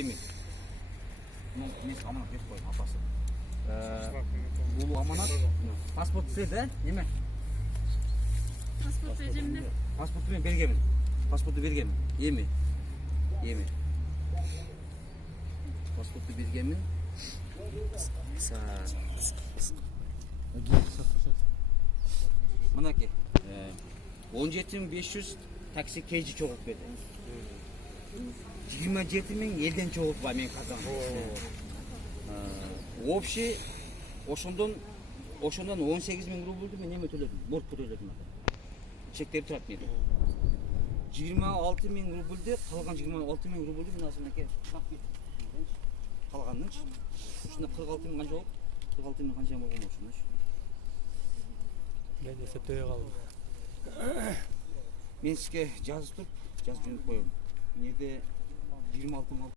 эми мен аманат берип коюм апасы. Бул аманат паспорт сиз неме? Паспорт эжемде. Паспорту мен бергенмин. Паспорту бергенмин. Эми. Паспорту бергенмин. Мынакей. 17.500 такси кейжи чогулуп берди. 27.000 элден чогулуп бар мен казам. Общий ошондон 18.000 рубльду мен эме төлөдүм, бортко төлөдүм. Чектеп турат менде. 26.000 рубльду, калган 26.000 рубльду мен азырынакей тап кеттим. Калганынчы. Ушунда 46.000 канча болуп? 46.000 канча болгон ошондойчу. Мен эсептебей калдым. Мен сизге жазып туруп, жазып жөнөтүп коем. Эмнеде 26.000